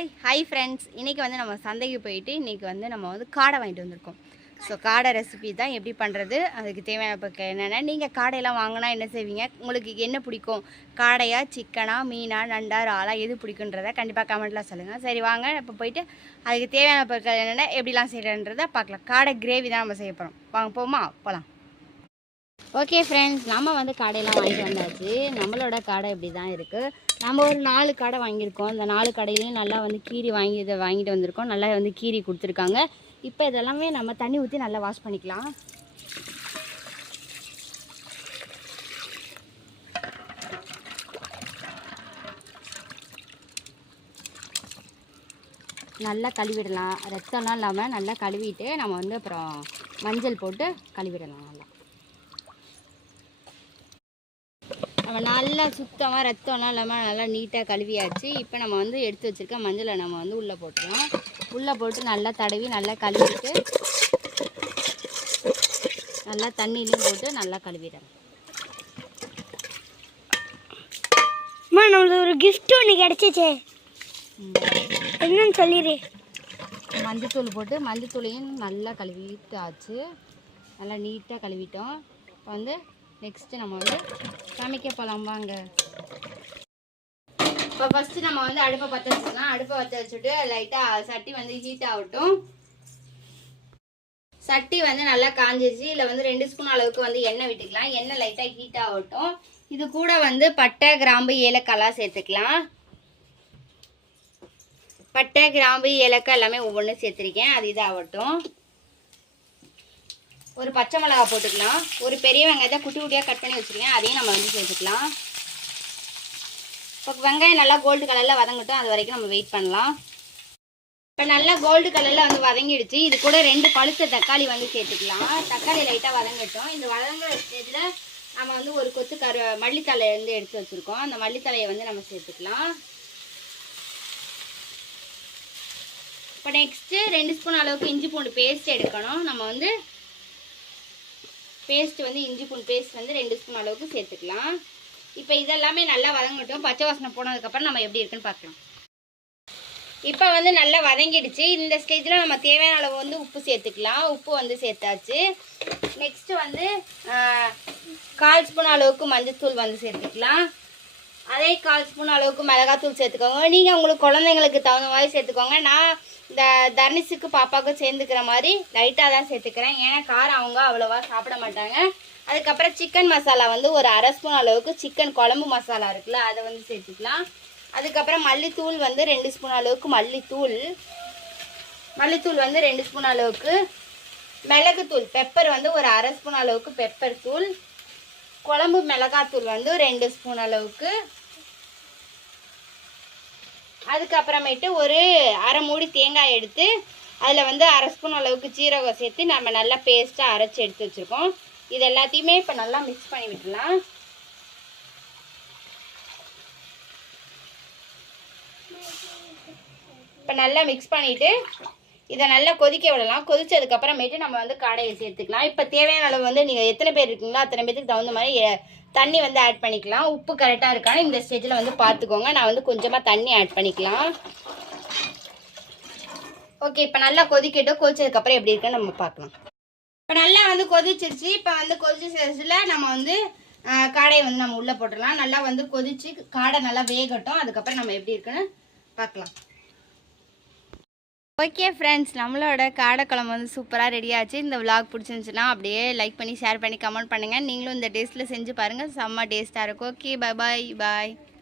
Hi friends, இன்றைக்கி வந்து நம்ம சந்தைக்கு போயிட்டு இன்றைக்கி வந்து நம்ம வந்து காடை வாங்கிட்டு வந்திருக்கோம். ஸோ காடை ரெசிபி தான் எப்படி பண்ணுறது, அதுக்கு தேவையான பொருட்கள் என்னென்ன. நீங்கள் காடையெல்லாம் வாங்கினா என்ன செய்வீங்க, உங்களுக்கு என்ன பிடிக்கும், காடையா, சிக்கனா, மீனா, நண்டா, இறாலா, எது பிடிக்குன்றதை கண்டிப்பாக கமெண்ட்டில் சொல்லுங்கள். சரி வாங்க இப்போ போயிட்டு அதுக்கு தேவையான பொருட்கள் என்னென்ன எப்படிலாம் செய்கிறன்றதை பார்க்கலாம். காடை கிரேவி தான் நம்ம செய்ய போகிறோம். வாங்க போகலாம். ஓகே ஃப்ரெண்ட்ஸ், நம்ம வந்து காடையெல்லாம் வாங்கிட்டு வந்தாச்சு. நம்மளோட காடை இப்படி தான் இருக்குது. நம்ம ஒரு 4 காடை வாங்கியிருக்கோம். இந்த 4 கடையிலையும் நல்லா வந்து கீரி வாங்கிட்டு வந்திருக்கோம். நல்லா வந்து கீரி கொடுத்துருக்காங்க. இப்போ இதெல்லாமே நம்ம தண்ணி ஊற்றி நல்லா வாஷ் பண்ணிக்கலாம். நல்லா கழுவிடலாம். ரத்தம்லாம் இல்லாமல் நல்லா கழுவிட்டு நம்ம வந்து அப்புறம் மஞ்சள் போட்டு கழுவிடலாம். நம்ம நல்லா சுத்தமாக ரத்தம்லாம் இல்லாமல் நல்லா நீட்டாக கழுவியாச்சு. இப்போ நம்ம வந்து எடுத்து வச்சுருக்க மஞ்சளை நம்ம வந்து உள்ளே போட்டுருவோம். உள்ளே போட்டு நல்லா தடவி நல்லா கழுவிட்டு நல்லா தண்ணியிலையும் போட்டு நல்லா கழுவிடுறேன். நம்மளுக்கு ஒரு கிஃப்ட் ஒன்று கிடச்சிச்சு, என்னன்னு சொல்லிடு. மஞ்சத்தூள் போட்டு மஞ்சத்தூளையும் நல்லா கழுவிட்டு ஆச்சு. நல்லா நீட்டாக கழுவிட்டோம். இப்போ வந்து நெக்ஸ்ட்டு நம்ம வந்து சமைக்க போகலாம் வாங்க. இப்போ ஃபஸ்ட்டு நம்ம வந்து அடுப்பை பற்ற வச்சுக்கலாம். அடுப்பை பற்ற வச்சுட்டு லைட்டாக சட்டி வந்து ஹீட் ஆகட்டும். சட்டி வந்து நல்லா காஞ்சிச்சு. இல்லை வந்து 2 ஸ்பூன் அளவுக்கு வந்து எண்ணெய் விட்டுக்கலாம். எண்ணெய் லைட்டாக ஹீட் ஆகட்டும். இது கூட வந்து பட்டை, கிராம்பு, ஏலக்காய்லாம் சேர்த்துக்கலாம். பட்டை, கிராம்பு, ஏலக்காய் எல்லாமே ஒவ்வொன்றும் சேர்த்துருக்கேன். அது இதாகட்டும். ஒரு பச்சை மிளகா போட்டுக்கலாம். ஒரு பெரிய வெங்காயத்தை குட்டி குட்டியாக கட் பண்ணி வச்சுருக்கேன், அதையும் நம்ம வந்து சேர்த்துக்கலாம். இப்போ வெங்காயம் நல்லா கோல்டு கலரில் வதங்கட்டும், அது வரைக்கும் நம்ம வெயிட் பண்ணலாம். இப்போ நல்லா கோல்டு கலரில் வந்து வதங்கிடுச்சு. இது கூட 2 பழுத்த தக்காளி வந்து சேர்த்துக்கலாம். தக்காளி லைட்டாக வதங்கட்டும். இந்த வதங்குற ஸ்டேஜில் நம்ம வந்து ஒரு கொத்து மல்லித்தலையை வந்து எடுத்து வச்சுருக்கோம். அந்த மல்லித்தலையை வந்து நம்ம சேர்த்துக்கலாம். இப்போ நெக்ஸ்ட்டு 2 ஸ்பூன் அளவுக்கு இஞ்சி பூண்டு பேஸ்ட் எடுக்கணும். நம்ம வந்து பேஸ்ட் வந்து இஞ்சி பூண்டு பேஸ்ட் வந்து 2 ஸ்பூன் அளவுக்கு சேர்த்துக்கலாம். இப்போ இதெல்லாமே நல்லா வதங்கட்டும். பச்சை வாசனை போனதுக்கப்புறம் நம்ம எப்படி இருக்குன்னு பார்க்கலாம். இப்போ வந்து நல்லா வதங்கிடுச்சு. இந்த ஸ்டேஜில் நம்ம தேவையான அளவு வந்து உப்பு சேர்த்துக்கலாம். உப்பு வந்து சேர்த்தாச்சு. நெக்ஸ்ட்டு வந்து 1/4 ஸ்பூன் அளவுக்கு மஞ்சத்தூள் வந்து சேர்த்துக்கலாம். அதே 1/4 ஸ்பூன் அளவுக்கு மிளகாத்தூள் சேர்த்துக்கோங்க. நீங்கள் உங்களுக்கு குழந்தைங்களுக்கு தகுந்த மாதிரி சேர்த்துக்கோங்க. நான் இந்த தர்னிஸுக்கு பாப்பாவுக்கு சேர்ந்துக்கிற மாதிரி லைட்டாக தான் சேர்த்துக்கிறேன். ஏன்னா காரம் அவங்க அவ்வளோவா சாப்பிட மாட்டாங்க. அதுக்கப்புறம் சிக்கன் மசாலா வந்து ஒரு 1/2 ஸ்பூன் அளவுக்கு சிக்கன் குழம்பு மசாலா இருக்குல்ல, அதை வந்து சேர்த்துக்கலாம். அதுக்கப்புறம் மல்லித்தூள் வந்து 2 ஸ்பூன் அளவுக்கு மல்லித்தூள் வந்து 2 ஸ்பூன் அளவுக்கு. மிளகுத்தூள் பெப்பர் வந்து ஒரு 1/2 ஸ்பூன் அளவுக்கு பெப்பர் தூள். குழம்பு மிளகாத்தூள் வந்து 2 ஸ்பூன் அளவுக்கு. அதுக்கப்புறமேட்டு ஒரு 1/2 மூடி தேங்காய் எடுத்து அதில் வந்து 1/2 ஸ்பூன் அளவுக்கு சீரகம் சேர்த்து நம்ம நல்லா பேஸ்ட்டாக அரைச்சி எடுத்து வச்சுருக்கோம். இது எல்லாத்தையுமே இப்போ நல்லா மிக்ஸ் பண்ணி விட்டுலாம். இப்போ நல்லா மிக்ஸ் பண்ணிவிட்டு இதை நல்லா கொதிக்க விடலாம். கொதிச்சதுக்கப்புறமேட்டு நம்ம வந்து காடையை சேர்த்துக்கலாம். இப்போ தேவையான அளவு வந்து நீங்கள் எத்தனை பேர் இருக்கீங்களோ அத்தனை பேருக்கு தகுந்த மாதிரி தண்ணி வந்து ஆட் பண்ணிக்கலாம். உப்பு கரெக்டாக இருக்கான்னு இந்த ஸ்டேஜில் வந்து பார்த்துக்கோங்க. நான் வந்து கொஞ்சமாக தண்ணி ஆட் பண்ணிக்கலாம். ஓகே, இப்போ நல்லா கொதிக்கட்டும். கொதிச்சதுக்கப்புறம் எப்படி இருக்குன்னு நம்ம பார்க்கலாம். இப்போ நல்லா வந்து கொதிச்சிருச்சு. இப்போ வந்து கொதிச்ச ஸ்டேஜில் நம்ம வந்து காடையை வந்து நம்ம உள்ளே போட்டுடலாம். நல்லா வந்து கொதிச்சு காடை நல்லா வேகட்டும். அதுக்கப்புறம் நம்ம எப்படி இருக்குன்னு பார்க்கலாம். ஓகே ஃப்ரெண்ட்ஸ், நம்மளோட காடை குழம்பு வந்து சூப்பராக ரெடி ஆச்சு. இந்த விலாக் பிடிச்சிருந்துச்சுன்னா அப்படியே லைக் பண்ணி ஷேர் பண்ணி கமெண்ட் பண்ணுங்கள். நீங்களும் இந்த டேஸ்ட்டில் செஞ்சு பாருங்கள், செம்ம டேஸ்ட்டாக இருக்கும். ஓகே, பாய்.